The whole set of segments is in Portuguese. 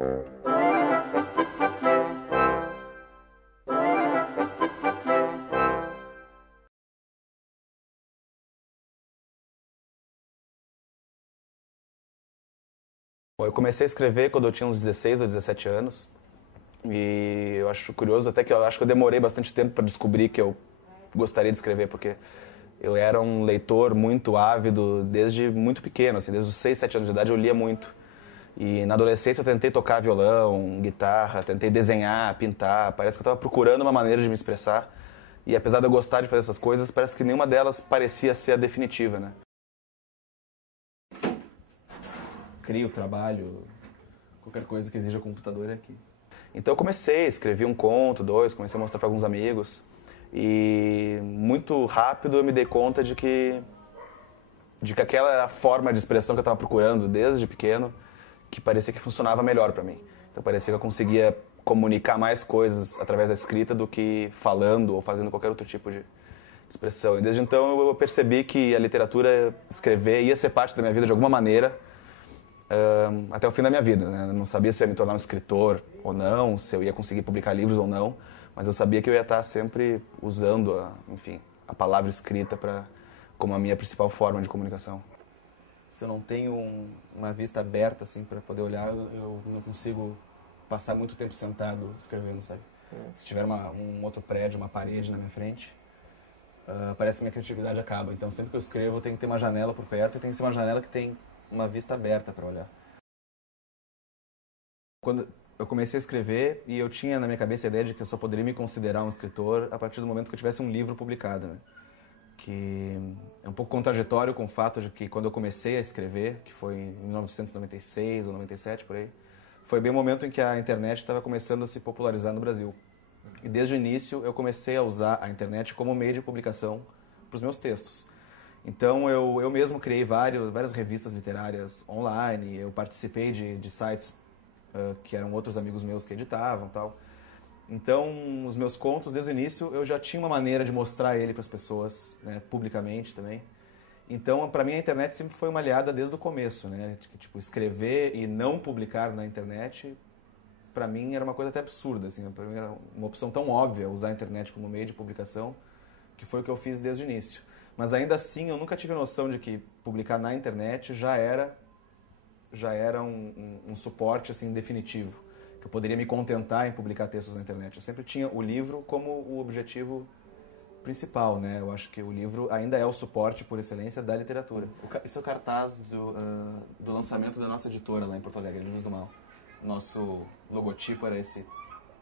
Bom, eu comecei a escrever quando eu tinha uns 16 ou 17 anos. E eu acho curioso até que eu acho que eu demorei bastante tempo para descobrir que eu gostaria de escrever, porque eu era um leitor muito ávido desde muito pequeno, assim, desde os 6, 7 anos de idade eu lia muito. E na adolescência eu tentei tocar violão, guitarra, tentei desenhar, pintar, parece que eu estava procurando uma maneira de me expressar. E apesar de eu gostar de fazer essas coisas, parece que nenhuma delas parecia ser a definitiva, né? Crio, trabalho, qualquer coisa que exija computador é aqui. Então eu comecei, escrevi um conto, dois, comecei a mostrar para alguns amigos. E muito rápido eu me dei conta de que aquela era a forma de expressão que eu estava procurando desde pequeno, que parecia que funcionava melhor para mim. Então parecia que eu conseguia comunicar mais coisas através da escrita do que falando ou fazendo qualquer outro tipo de expressão. E desde então eu percebi que a literatura, escrever, ia ser parte da minha vida de alguma maneira, até o fim da minha vida, né? Eu não sabia se eu ia me tornar um escritor ou não, se eu ia conseguir publicar livros ou não, mas eu sabia que eu ia estar sempre usando a palavra escrita como a minha principal forma de comunicação. Se eu não tenho uma vista aberta assim para poder olhar, eu não consigo passar muito tempo sentado escrevendo, sabe? Se tiver um outro prédio, uma parede na minha frente, parece que minha criatividade acaba. Então sempre que eu escrevo eu tenho que ter uma janela por perto e tem que ser uma janela que tem uma vista aberta para olhar. Quando eu comecei a escrever, e eu tinha na minha cabeça a ideia de que eu só poderia me considerar um escritor a partir do momento que eu tivesse um livro publicado, né? Que é um pouco contraditório com o fato de que quando eu comecei a escrever, que foi em 1996 ou 97 por aí, foi bem o momento em que a internet estava começando a se popularizar no Brasil. E desde o início eu comecei a usar a internet como meio de publicação para os meus textos. Então eu mesmo criei várias revistas literárias online, eu participei de sites que eram outros amigos meus que editavam e tal. Então, os meus contos, desde o início, eu já tinha uma maneira de mostrar ele para as pessoas, né, publicamente também. Então, para mim, a internet sempre foi uma aliada desde o começo, né? Tipo, escrever e não publicar na internet, para mim, era uma coisa até absurda, assim. Para mim, era uma opção tão óbvia, usar a internet como meio de publicação, que foi o que eu fiz desde o início. Mas ainda assim, eu nunca tive noção de que publicar na internet já era um suporte assim, definitivo, que eu poderia me contentar em publicar textos na internet. Eu sempre tinha o livro como o objetivo principal, né? Eu acho que o livro ainda é o suporte por excelência da literatura. Esse é o cartaz do lançamento da nossa editora lá em Porto Alegre, Livros do Mal. Nosso logotipo era esse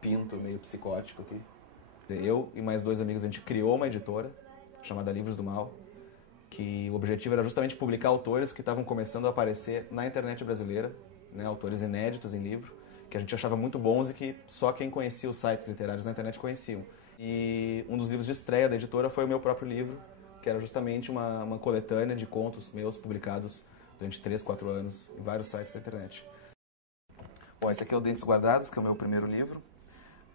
pinto meio psicótico aqui. Eu e mais dois amigos, a gente criou uma editora chamada Livros do Mal, que o objetivo era justamente publicar autores que estavam começando a aparecer na internet brasileira, né, autores inéditos em livro, que a gente achava muito bons e que só quem conhecia os sites literários na internet conheciam. E um dos livros de estreia da editora foi o meu próprio livro, que era justamente uma coletânea de contos meus publicados durante 3, 4 anos em vários sites da internet. Bom, esse aqui é o Dentes Guardados, que é o meu primeiro livro.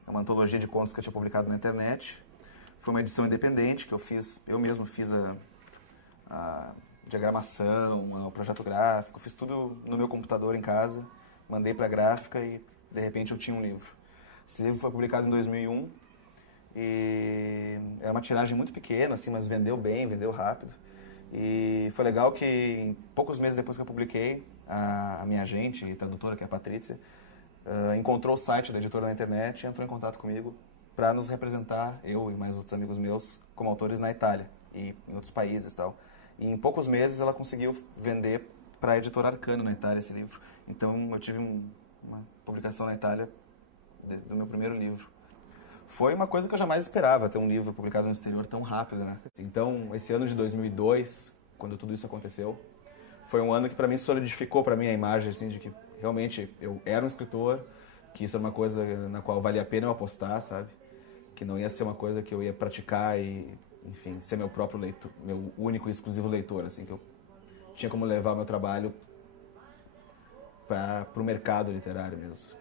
É uma antologia de contos que eu tinha publicado na internet. Foi uma edição independente que eu mesmo fiz a diagramação, o projeto gráfico, fiz tudo no meu computador em casa, mandei para a gráfica e de repente eu tinha um livro. Esse livro foi publicado em 2001 e era uma tiragem muito pequena, assim, mas vendeu bem, vendeu rápido. E foi legal que em poucos meses depois que eu publiquei, a minha agente e tradutora, que é a Patrícia, encontrou o site da editora na internet e entrou em contato comigo para nos representar, eu e mais outros amigos meus, como autores na Itália e em outros países e tal. E em poucos meses ela conseguiu vender para a editora Arcano na Itália esse livro. Então eu tive uma publicação na Itália do meu primeiro livro. Foi uma coisa que eu jamais esperava, ter um livro publicado no exterior tão rápido, né? Então esse ano de 2002, quando tudo isso aconteceu, foi um ano que para mim solidificou para mim a imagem assim, de que realmente eu era um escritor, que isso era uma coisa na qual valia a pena eu apostar, sabe? Que não ia ser uma coisa que eu ia praticar e, enfim, ser meu próprio leitor, meu único e exclusivo leitor, assim, que eu tinha como levar o meu trabalho para o mercado literário mesmo.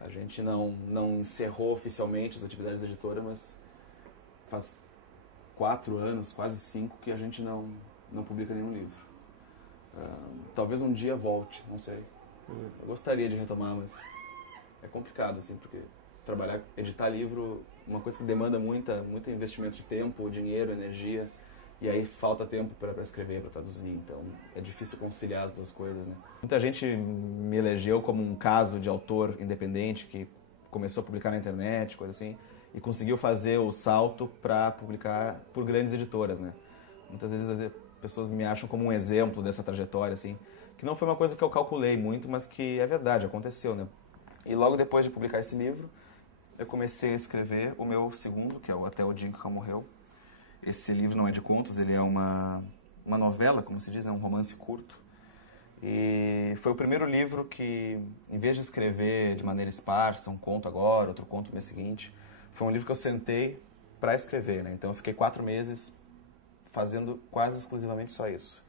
A gente não encerrou oficialmente as atividades da editora, mas faz 4 anos, quase 5, que a gente não publica nenhum livro. Talvez um dia volte, não sei. Eu gostaria de retomar, mas é complicado, assim, porque editar livro, uma coisa que demanda muito investimento de tempo, dinheiro, energia, e aí falta tempo para escrever, para traduzir, então é difícil conciliar as duas coisas, né? Muita gente me elegeu como um caso de autor independente que começou a publicar na internet, coisa assim, e conseguiu fazer o salto para publicar por grandes editoras, né? Muitas vezes as pessoas me acham como um exemplo dessa trajetória, assim, que não foi uma coisa que eu calculei muito, mas que é verdade, aconteceu, né? E logo depois de publicar esse livro, eu comecei a escrever o meu segundo, que é o Até o Dia em que Cão Morreu. Esse livro não é de contos, ele é uma novela, como se diz, é um romance curto. E foi o primeiro livro que, em vez de escrever de maneira esparsa, um conto agora, outro conto no mês seguinte, foi um livro que eu sentei para escrever, né? Então eu fiquei 4 meses fazendo quase exclusivamente só isso.